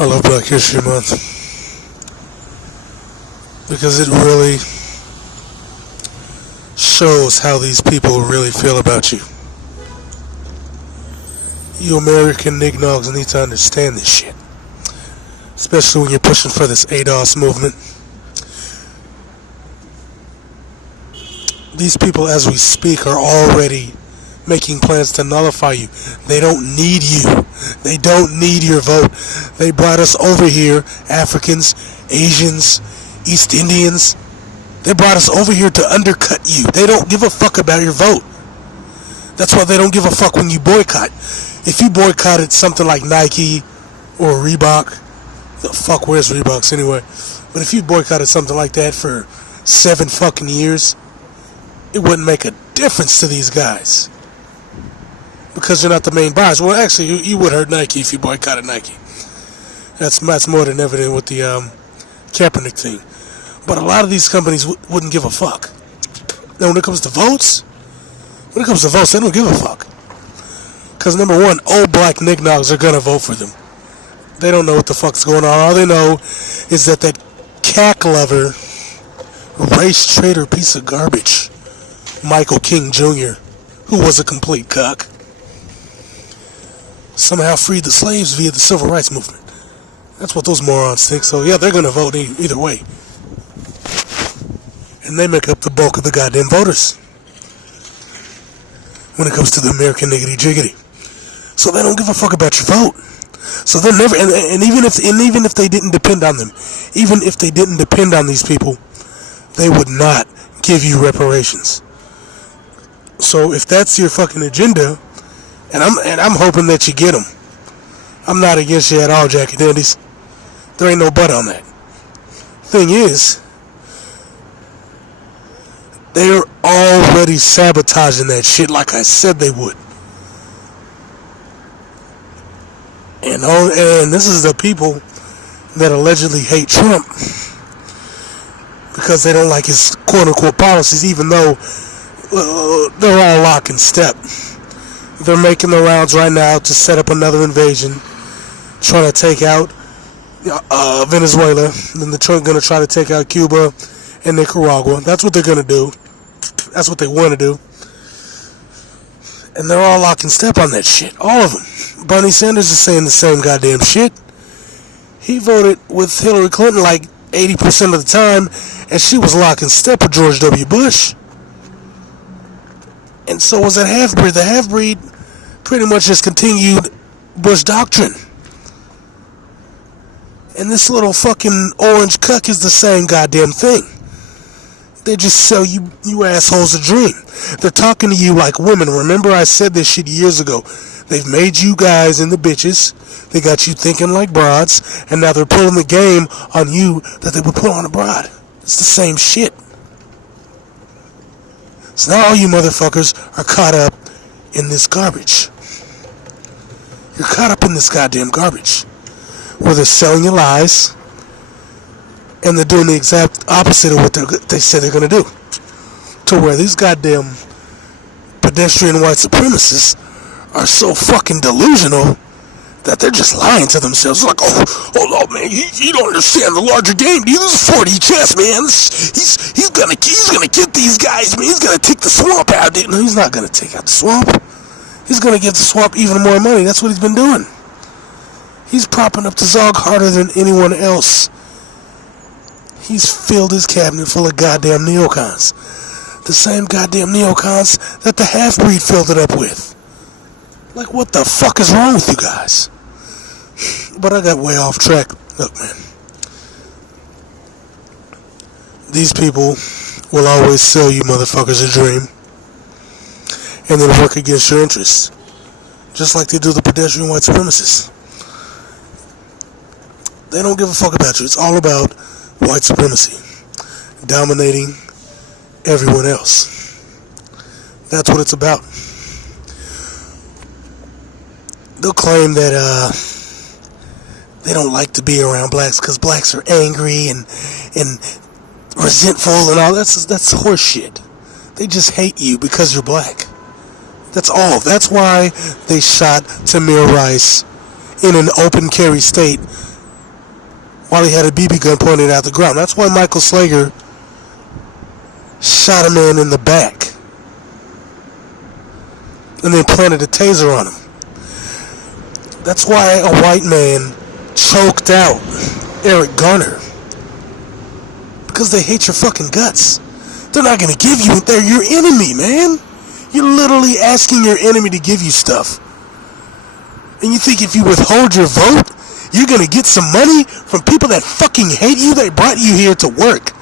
I love Black History Month because it really shows how these people really feel about you. You American nignogs need to understand this shit, especially when you're pushing for this ADOS movement. These people, as we speak, are already making plans to nullify you. They don't need you. They don't need your vote. They brought us over here, Africans, Asians, East Indians. They brought us over here to undercut you. They don't give a fuck about your vote. That's why they don't give a fuck when you boycott. If you boycotted something like Nike or Reebok, the fuck wears Reeboks anyway, but if you boycotted something like that for 7 fucking years, it wouldn't make a difference to these guys because you're not the main buyers. Well, actually, you would hurt Nike if you boycotted Nike. That's more than evident with the Kaepernick thing. But a lot of these companies wouldn't give a fuck. Now, when it comes to votes, they don't give a fuck. Because number one, old black nignogs are gonna vote for them. They don't know what the fuck's going on. All they know is that cack lover, race traitor piece of garbage, Michael King Jr., who was a complete cuck, somehow freed the slaves via the civil rights movement. That's what those morons think. So yeah, they're gonna vote either way. And they make up the bulk of the goddamn voters when it comes to the American niggity jiggity. So they don't give a fuck about your vote. So they're never, and even if they didn't depend on them, even if they didn't depend on these people, they would not give you reparations. So if that's your fucking agenda, and I'm hoping that you get them. I'm not against you at all, Jackie Dandies. There ain't no but on that. Thing is, they're already sabotaging that shit like I said they would. And this is the people that allegedly hate Trump because they don't like his quote-unquote policies, even though they're all lock and step. They're making the rounds right now to set up another invasion, trying to take out Venezuela, and they're going to try to take out Cuba and Nicaragua. That's what they're going to do. That's what they want to do. And they're all lock and step on that shit. All of them. Bernie Sanders is saying the same goddamn shit. He voted with Hillary Clinton like 80% of the time, and she was lock and step with George W. Bush. And so was that half-breed. The half-breed pretty much just continued Bush doctrine. And this little fucking orange cuck is the same goddamn thing. They just sell you assholes a dream. They're talking to you like women. Remember I said this shit years ago. They've made you guys into bitches. They got you thinking like broads. And now they're pulling the game on you that they would put on a broad. It's the same shit. So now all you motherfuckers are caught up in this garbage. You're caught up in this goddamn garbage. Where they're selling you lies. And they're doing the exact opposite of what they say they're going to do. To where these goddamn pedestrian white supremacists are so fucking delusional that they're just lying to themselves. Like, oh man, you don't understand the larger game, dude. This is 4D chess, man. He's gonna get these guys, man. He's gonna take the swamp out, dude. No, he's not gonna take out the swamp. He's gonna give the swamp even more money. That's what he's been doing. He's propping up the Zog harder than anyone else. He's filled his cabinet full of goddamn neocons. The same goddamn neocons that the half-breed filled it up with. Like, what the fuck is wrong with you guys? But I got way off track. Look, man. These people will always sell you motherfuckers a dream. And then work against your interests. Just like they do the pedestrian white supremacists. They don't give a fuck about you. It's all about white supremacy. Dominating everyone else. That's what it's about. They'll claim that they don't like to be around blacks because blacks are angry and resentful and all. That's horse shit. They just hate you because you're black. That's all. That's why they shot Tamir Rice in an open carry state while he had a BB gun pointed at the ground. That's why Michael Slager shot a man in the back and then planted a taser on him. That's why a white man choked out Eric Garner. Because they hate your fucking guts. They're not going to give you, they're your enemy, man. You're literally asking your enemy to give you stuff. And you think if you withhold your vote, you're going to get some money from people that fucking hate you? They brought you here to work.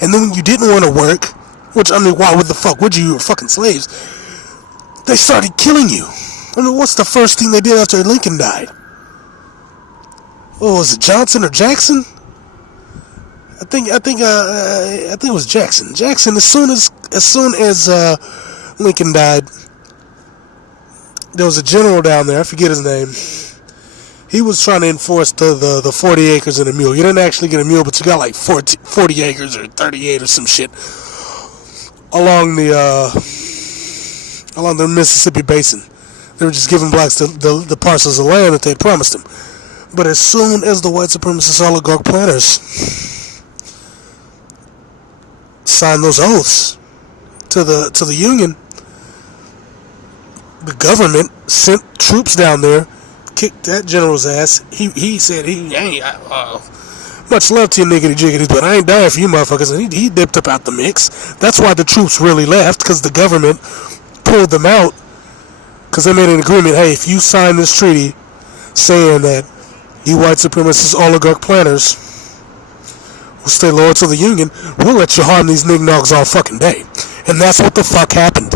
And then when you didn't want to work, which, I mean, why would the fuck would you? You were fucking slaves. They started killing you. I mean, what's the first thing they did after Lincoln died? Oh, was it Johnson or Jackson? I think it was Jackson. Jackson, as soon as Lincoln died, there was a general down there, I forget his name. He was trying to enforce the 40 acres and a mule. You didn't actually get a mule, but you got like 40 acres or 38 or some shit along the Mississippi Basin. They were just giving blacks the parcels of land that they had promised them. But as soon as the white supremacist oligarch planters signed those oaths to the Union, the government sent troops down there, kicked that general's ass. He said he ain't much love to you niggity jiggities, but I ain't dying for you motherfuckers. And he dipped up out the mix. That's why the troops really left, because the government pulled them out, because they made an agreement. Hey, if you sign this treaty saying that you white supremacist oligarch planters will stay loyal to the Union, we'll let you harm these nignogs all fucking day. And that's what the fuck happened.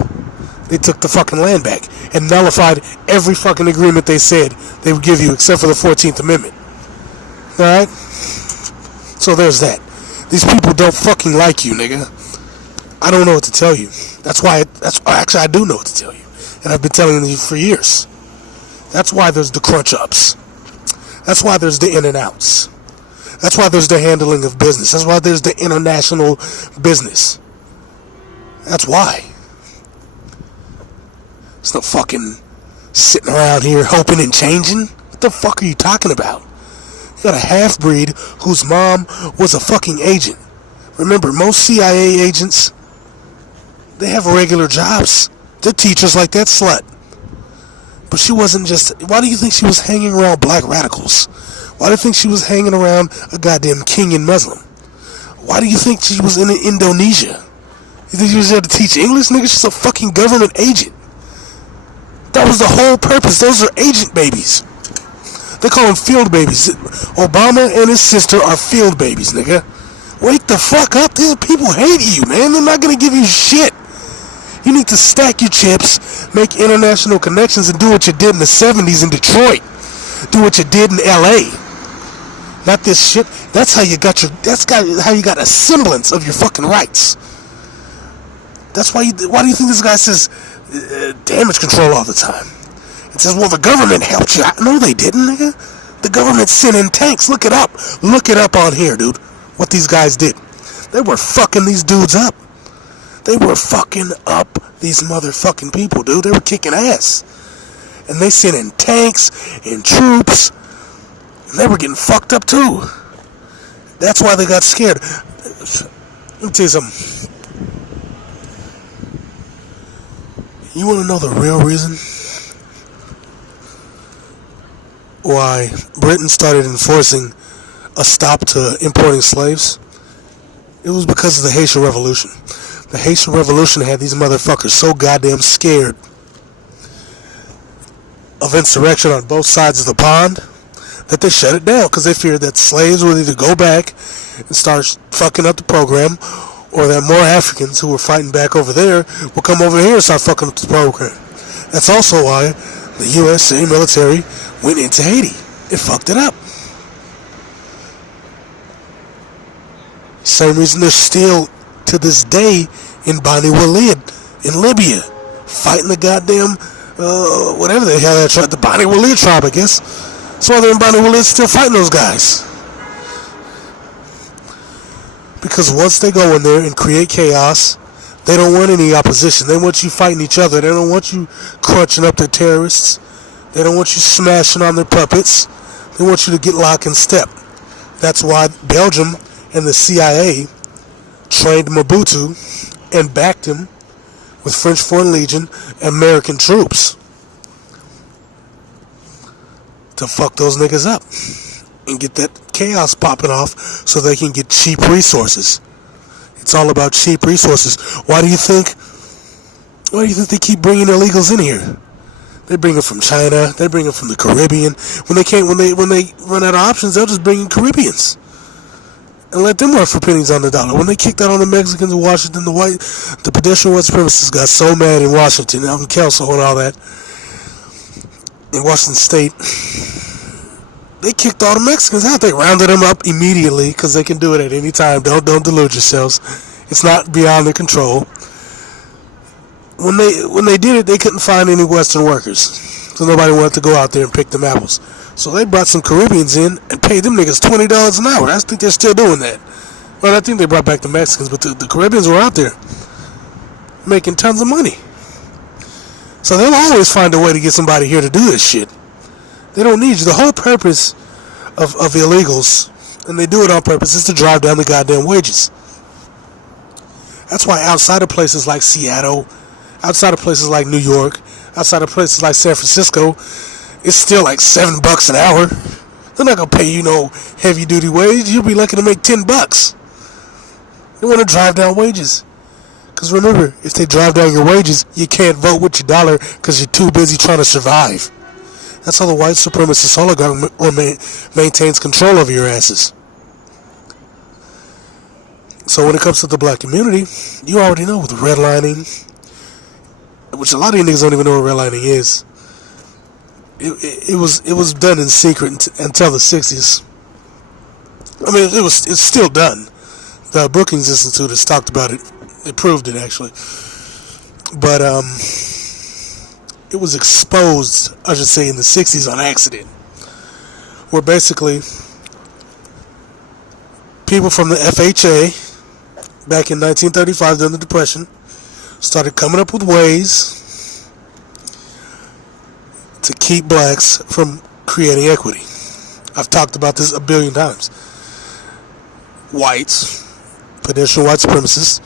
They took the fucking land back and nullified every fucking agreement they said they would give you, except for the 14th Amendment. Alright? So there's that. These people don't fucking like you, nigga. I don't know what to tell you. Actually, I do know what to tell you. And I've been telling you for years. That's why there's the crunch-ups. That's why there's the in-and-outs. That's why there's the handling of business. That's why there's the international business. That's why. It's no fucking sitting around here hoping and changing. What the fuck are you talking about? You got a half-breed whose mom was a fucking agent. Remember, most CIA agents, they have regular jobs. They're teachers like that slut. But she wasn't just... Why do you think she was hanging around black radicals? Why do you think she was hanging around a goddamn Kenyan Muslim? Why do you think she was in Indonesia? You think she was there to teach English? Nigga, she's a fucking government agent. That was the whole purpose. Those are agent babies. They call them field babies. Obama and his sister are field babies, nigga. Wake the fuck up. These people hate you, man. They're not gonna give you shit. You need to stack your chips, make international connections, and do what you did in the 70s in Detroit. Do what you did in LA. Not this shit. That's how you got how you got a semblance of your fucking rights. That's why why do you think this guy says damage control all the time? It says, well, the government helped you. No, they didn't, nigga. The government sent in tanks. Look it up. Look it up on here, dude. What these guys did. They were fucking these dudes up. They were fucking up these motherfucking people, dude. They were kicking ass. And they sent in tanks and troops. And they were getting fucked up, too. That's why they got scared. Let me tell you something. You want to know the real reason why Britain started enforcing a stop to importing slaves? It was because of the Haitian Revolution. The Haitian Revolution had these motherfuckers so goddamn scared of insurrection on both sides of the pond that they shut it down, because they feared that slaves would either go back and start fucking up the program, or that more Africans who were fighting back over there will come over here and start fucking up the program. That's also why the USA military went into Haiti and fucked it up. Same reason they're still, to this day, in Bani Walid, in Libya, fighting the goddamn, whatever the hell they're trying, the Bani Walid tribe, I guess. That's why they're in Bani Walid still fighting those guys. Because once they go in there and create chaos, they don't want any opposition. They want you fighting each other. They don't want you crunching up their terrorists. They don't want you smashing on their puppets. They want you to get lock and step. That's why Belgium and the CIA trained Mobutu and backed him with French Foreign Legion and American troops to fuck those niggas up and get that chaos popping off so they can get cheap resources. It's all about cheap resources. Why do you think they keep bringing illegals in here? They bring them from China. They bring them from the Caribbean. When they run out of options, they'll just bring in Caribbeans and let them work for pennies on the dollar. When they kicked out on the Mexicans in Washington, the pedestrian white supremacists got so mad in Washington, out in Kelso and all that, in Washington State, they kicked all the Mexicans out. They rounded them up immediately because they can do it at any time. Don't delude yourselves. It's not beyond their control. When they did it, they couldn't find any Western workers, so nobody wanted to go out there and pick them apples. So they brought some Caribbeans in and paid them niggas $20 an hour. I think they're still doing that. Well, I think they brought back the Mexicans, but the Caribbeans were out there making tons of money. So they'll always find a way to get somebody here to do this shit. They don't need you. The whole purpose of illegals, and they do it on purpose, is to drive down the goddamn wages. That's why outside of places like Seattle, outside of places like New York, outside of places like San Francisco, it's still like $7 an hour. They're not gonna pay you no heavy duty wage. You'll be lucky to make $10. They want to drive down wages. Because remember, if they drive down your wages, you can't vote with your dollar because you're too busy trying to survive. That's how the white supremacist oligarch maintains control over your asses. So when it comes to the black community, you already know with redlining, which a lot of you niggas don't even know what redlining is. It was done in secret until the 60s. I mean, it's still done. The Brookings Institute has talked about it. They proved it, actually. But it was exposed, I should say, in the 60s on accident. Where basically people from the FHA back in 1935 during the Depression started coming up with ways to keep blacks from creating equity. I've talked about this a billion times. Whites, pedestrian white supremacists,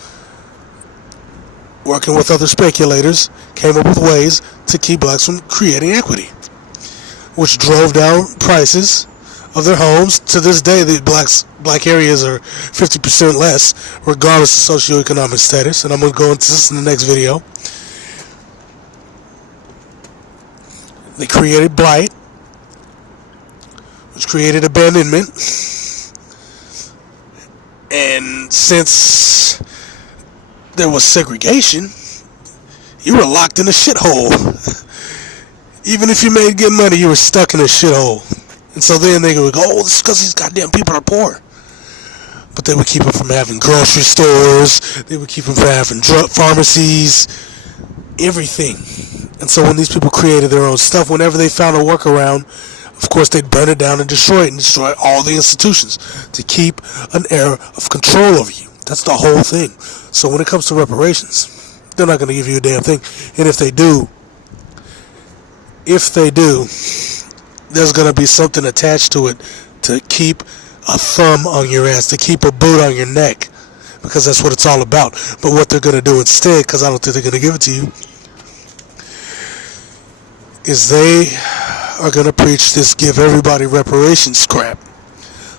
working with other speculators, came up with ways to keep blacks from creating equity, which drove down prices of their homes. To this day, the black areas are 50% less, regardless of socioeconomic status, and I'm going to go into this in the next video. They created blight, which created abandonment, and since there was segregation, you were locked in a shithole. Even if you made good money, you were stuck in a shithole. And so then they would go, oh, this is because these goddamn people are poor. But they would keep them from having grocery stores, they would keep them from having drug pharmacies, everything. And so when these people created their own stuff, whenever they found a workaround, of course they'd burn it down and destroy all the institutions to keep an air of control over you. That's the whole thing. So when it comes to reparations, they're not going to give you a damn thing. And if they do, there's going to be something attached to it to keep a thumb on your ass, to keep a boot on your neck, because that's what it's all about. But what they're going to do instead, because I don't think they're going to give it to you, is they are going to preach this give everybody reparations crap.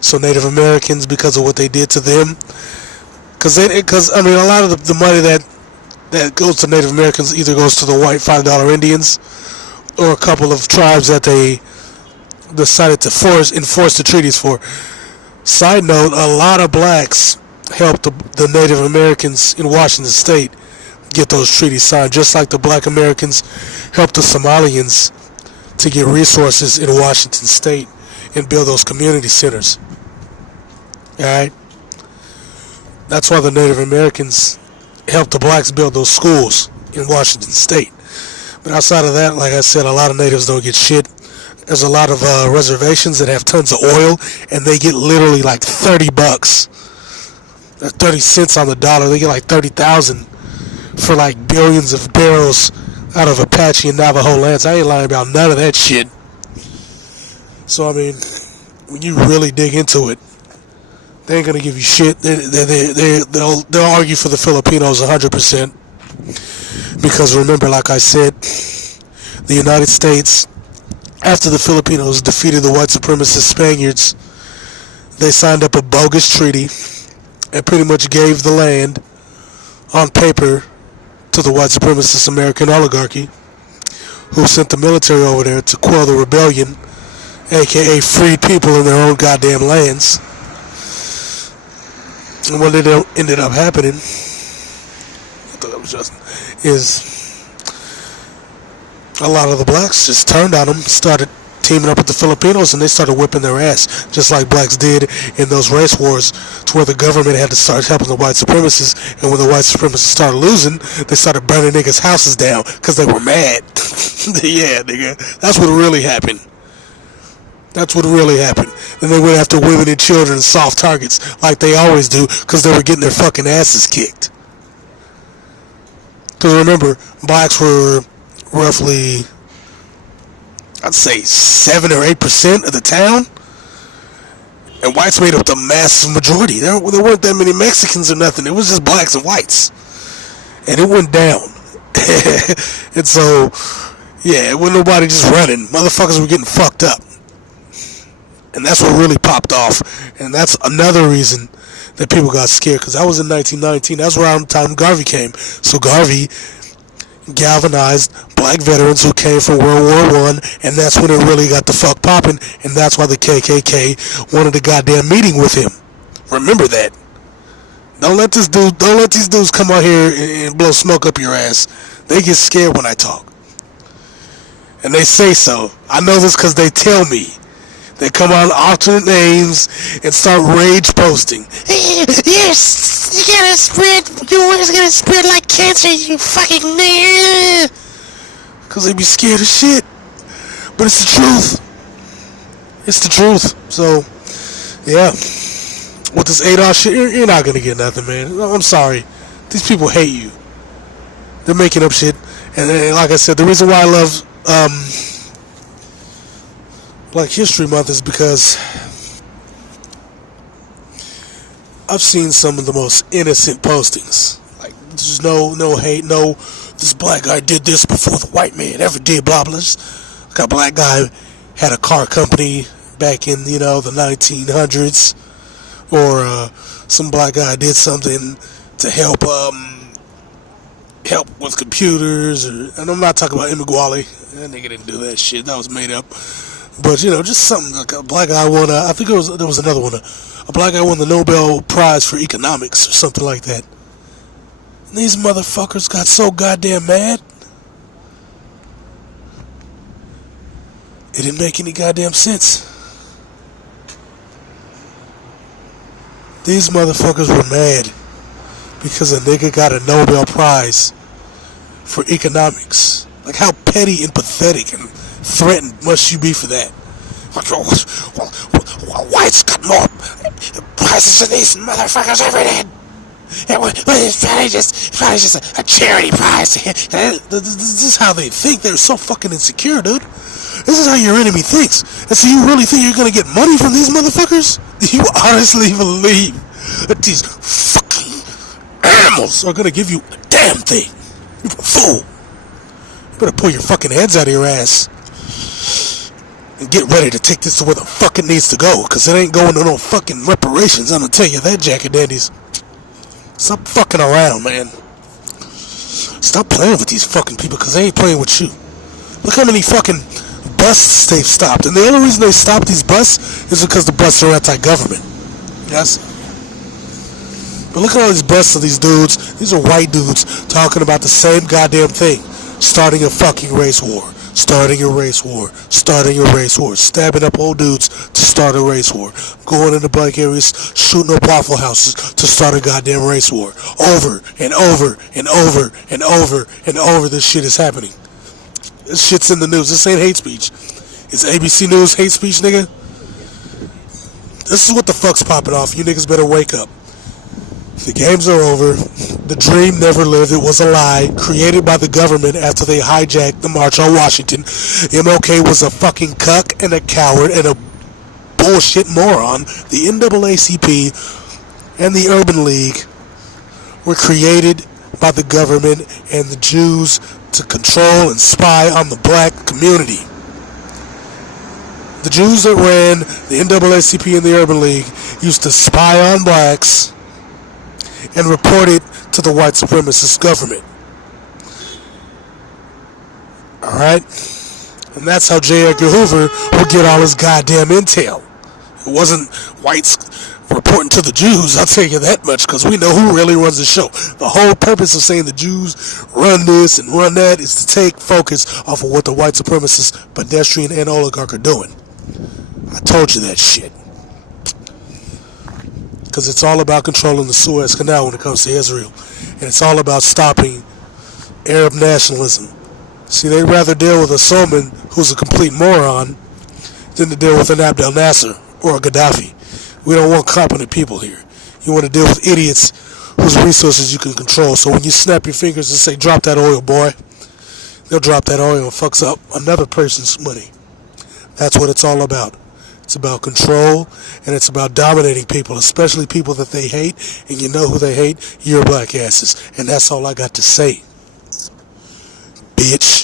So Native Americans, because of what they did to them, because I mean, a lot of the money that goes to Native Americans either goes to the white $5 Indians or a couple of tribes that they decided to enforce the treaties for. Side note, a lot of blacks helped the Native Americans in Washington State get those treaties signed, just like the black Americans helped the Somalians to get resources in Washington State and build those community centers. Alright? That's why the Native Americans helped the blacks build those schools in Washington State. But outside of that, like I said, a lot of natives don't get shit. There's a lot of reservations that have tons of oil, and they get literally like $30. 30 cents on the dollar. They get like 30,000 for like billions of barrels out of Apache and Navajo lands. I ain't lying about none of that shit. So I mean, when you really dig into it, They ain't gonna give you shit. They'll argue for the Filipinos 100%. Because remember, like I said, the United States, after the Filipinos defeated the white supremacist Spaniards, they signed up a bogus treaty and pretty much gave the land on paper to the white supremacist American oligarchy, who sent the military over there to quell the rebellion, aka freed people in their own goddamn lands. And what ended up happening, I thought that was Justin, is a lot of the blacks just turned on them, started teaming up with the Filipinos, and they started whipping their ass, just like blacks did in those race wars, to where the government had to start helping the white supremacists, and when the white supremacists started losing, they started burning niggas' houses down, because they were mad. Yeah, nigga, that's what really happened. That's what really happened. Then they went after women and children and soft targets, like they always do, because they were getting their fucking asses kicked. Because remember, blacks were roughly, I'd say 7 or 8% of the town, and whites made up the massive majority. There weren't that many Mexicans or nothing. It was just blacks and whites, and it went down. And so, yeah, it wasn't nobody just running. Motherfuckers were getting fucked up, and that's what really popped off. And that's another reason that people got scared, because that was in 1919. That's around the time Garvey came. So Garvey galvanized black veterans who came from World War I, and that's when it really got the fuck popping, and that's why the KKK wanted a goddamn meeting with him. Remember that. Don't let these dudes come out here and blow smoke up your ass. They get scared when I talk. And they say so. I know this because they tell me. They come on alternate names and start rage posting. Yes, you gotta spread, your word's gonna spread like cancer, you fucking nigger. Cause they be scared of shit. But it's the truth. It's the truth. So, yeah. With this ADOS shit, you're not gonna get nothing, man. I'm sorry. These people hate you. They're making up shit. And like I said, the reason why I love Black History Month is because I've seen some of the most innocent postings. Like, there's no hate, no, this black guy did this before the white man ever did, blah, blah. Like a black guy had a car company back in, the 1900s. Or some black guy did something to help with computers. And I'm not talking about Imiguali. That nigga didn't do that shit. That was made up. But, just something like a black guy won, I think there was another one. A black guy won the Nobel Prize for Economics or something like that. And these motherfuckers got so goddamn mad. It didn't make any goddamn sense. These motherfuckers were mad because a nigga got a Nobel Prize for economics. Like, how petty and pathetic and threatened must you be for that? Whites got more prizes than these motherfuckers ever did. It's probably just a charity prize. This is how they think. They're so fucking insecure, dude. This is how your enemy thinks. And so you really think you're gonna get money from these motherfuckers? You honestly believe that these fucking animals are gonna give you a damn thing? You're a fool. You better pull your fucking heads out of your ass and get ready to take this to where the fuck it needs to go, because it ain't going to no fucking reparations. I'm gonna tell you that, jacket dandies. Stop fucking around, man. Stop playing with these fucking people, because they ain't playing with you. Look how many fucking buses they've stopped, and the only reason they stopped these buses is because the buses are anti-government. Yes. But look at all these buses of these dudes. These are white dudes talking about the same goddamn thing. Starting a fucking race war. Starting a race war. Starting a race war. Stabbing up old dudes to start a race war. Going into black areas, shooting up Waffle Houses to start a goddamn race war. Over and over and over and over and over this shit is happening. This shit's in the news. This ain't hate speech. It's ABC News hate speech, nigga. This is what the fuck's popping off. You niggas better wake up. The games are over. The dream never lived. It was a lie created by the government after they hijacked the March on Washington. MLK was a fucking cuck and a coward and a bullshit moron. The NAACP and the Urban League were created by the government and the Jews to control and spy on the black community. The Jews that ran the NAACP and the Urban League used to spy on blacks and report it to the white supremacist government. Alright? And that's how J. Edgar Hoover would get all his goddamn intel. It wasn't whites reporting to the Jews, I'll tell you that much, because we know who really runs the show. The whole purpose of saying the Jews run this and run that is to take focus off of what the white supremacists, pedestrian, and oligarch are doing. I told you that shit. Because it's all about controlling the Suez Canal when it comes to Israel. And it's all about stopping Arab nationalism. See, they'd rather deal with a Soman who's a complete moron than to deal with an Abdel Nasser or a Gaddafi. We don't want competent people here. You want to deal with idiots whose resources you can control. So when you snap your fingers and say, drop that oil, boy, they'll drop that oil and fucks up another person's money. That's what it's all about. It's about control, and it's about dominating people, especially people that they hate. And you know who they hate? Your black asses. And that's all I got to say, bitch.